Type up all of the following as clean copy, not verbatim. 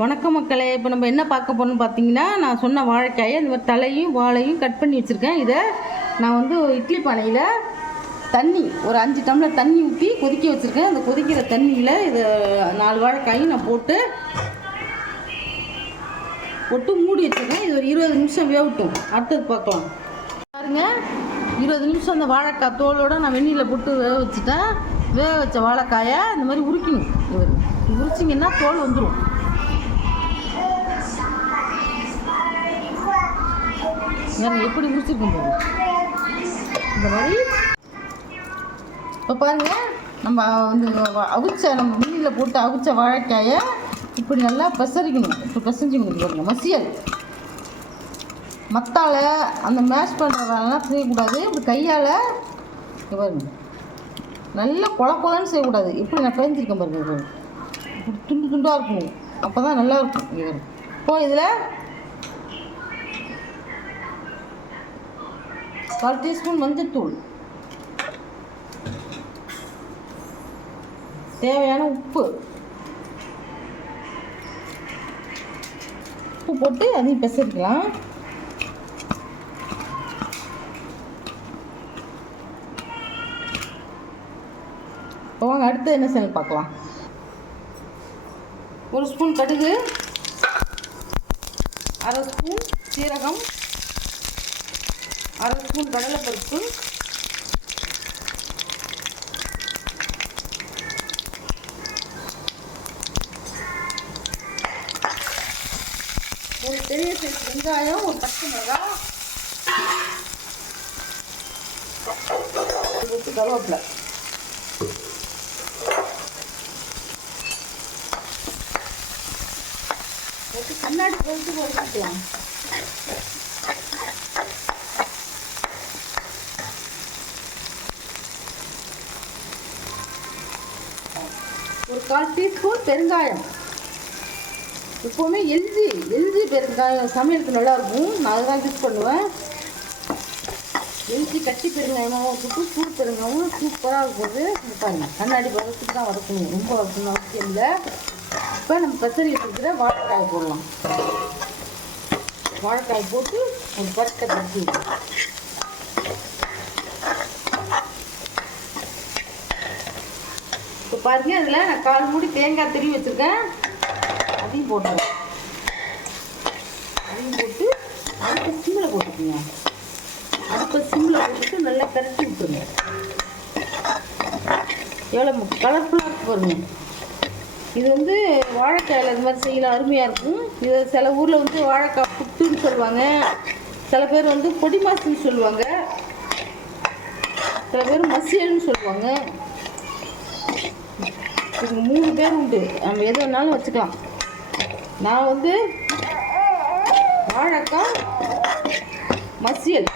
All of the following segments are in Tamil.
வணக்கம் மக்களே. இப்போ நம்ம என்ன பார்க்க போகிறோம்னு பார்த்தீங்கன்னா, நான் சொன்ன வாழைக்காயை இந்த மாதிரி தலையும் வாழையும் கட் பண்ணி வச்சுருக்கேன். இதை நான் வந்து இட்லி பானையில் தண்ணி ஒரு 5 டம்ளர் தண்ணி ஊற்றி கொதிக்க வச்சுருக்கேன். அந்த கொதிக்கிற தண்ணியில் இதை 4 வாழைக்காயும் நான் போட்டு மூடி வச்சுருக்கேன். இது ஒரு 20 நிமிஷம் வேகட்டும். அடுத்தது பார்க்கலாம். பாருங்க, 20 நிமிஷம் அந்த வாழைக்காய் தோலோடு நான் வெந்நீரில் போட்டு வேக வச்சுட்டேன். வேக வச்ச வாழைக்காயை இந்த மாதிரி உரிக்கணும். உரிச்சிங்கன்னா தோல் வந்துடும். எப்படி உரிச்சிருக்கோம் போது இந்த மாதிரி. இப்போ பாருங்கள், நம்ம வந்து நம்ம வெந்நீரில் போட்டு அவிச்ச வாழைக்காயை இப்படி நல்லா பெசரிக்கணும். இப்போ பெசஞ்சிக்கணும். பாருங்க, மசியல் மத்தால் அந்த மேஷ் பண்ணுற வேலைலாம் செய்யக்கூடாது. இப்படி கையால் பாருங்க, நல்லா குழன்னு செய்யக்கூடாது. இப்படி நான் பெஞ்சிருக்கேன் பாருங்க. இப்படி துண்டு துண்டாக இருக்கணும். அப்போ தான் நல்லா இருக்கும். இப்போ இதில் 1/4 டீஸ்பூன் மஞ்சத்தூள், தேவையான உப்பு போட்டு அதையும் பெசரிக்கலாம். இப்போ வாங்க அடுத்து என்ன செய்யணும் பார்க்கலாம். 1 ஸ்பூன் கடுகு, 1/2 ஸ்பூன் சீரகம், 1/2 ஸ்பூன் கடலைப்பருப்பு, 1 பெரிய சைஸ் வெங்காயம், 1 பச்சை மிளகாய், கருவேப்பிலை. கண்ணாடி போட்டு போட்டுக்கலாம். ஒரு 1/4 டீஸ்பூன் பெருங்காயம். எப்போவுமே எல்ஜி பெருங்காயம் சமையலுக்கு நல்லாயிருக்கும். நான் அதுதான் யூஸ் பண்ணுவேன். எல்ஜி கட்டி பெருங்காயமாகவும் இருக்கும், சூடு பெருங்காயமும் சூப்பராக இருக்கும்போது பாருங்க. கண்ணாடி பதத்துக்கு தான் வதக்கணும், ரொம்ப வதக்கணும் அவசியம் இல்லை. இப்போ நம்ம பெசரி வச்சுக்கிற வாழைக்காயை போடலாம். வாழைக்காய் போட்டு ஒரு பருக்கை தட்டி இப்போ பாருங்க. அதில் நான் 1/4 மூடி தேங்காய் திருவி வச்சுருக்கேன். அதையும் போட்டுருவேன். அதையும் போட்டு அடுப்பை சிம்மில் போட்டுக்கோங்க. அடுப்பை சிம்மில் போட்டுட்டு நல்லா கரட்டி விட்டுருங்க. எவ்வளோ கலர்ஃபுல்லாக இருக்கு பாருங்க. இது வந்து வாழைக்காயில் இது மாதிரி செய்யலாம், அருமையாக இருக்கும். இது சில ஊரில் வந்து வாழைக்காய் புட்டுன்னு சொல்லுவாங்க, சில பேர் வந்து பொடி மாசுன்னு சொல்லுவாங்க, சில பேர் மசியல்னு சொல்லுவாங்க. இதுக்கு 3 பேர் உண்டு. நம்ம எது வேணாலும் வச்சுக்கலாம். நான் வந்து வாழைக்காய் மசியல்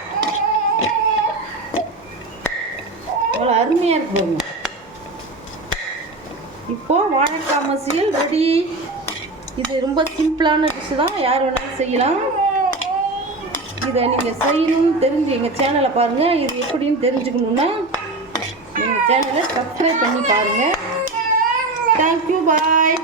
அவ்வளோ அருமையாக இருக்கு பாருங்க. இப்போது வாழைக்காய் மசியல் ரெடி. இது ரொம்ப சிம்பிளான டிஷ் தான், யார் வேணாலும் செய்யலாம். இதை நீங்கள் செய்யணும்னு தெரிஞ்சு எங்கள் சேனலை பாருங்கள். இது எப்படின்னு தெரிஞ்சுக்கணுன்னா எங்கள் சேனலை சப்ஸ்கிரைப் பண்ணி பாருங்கள். தேங்க்யூ, பாய்.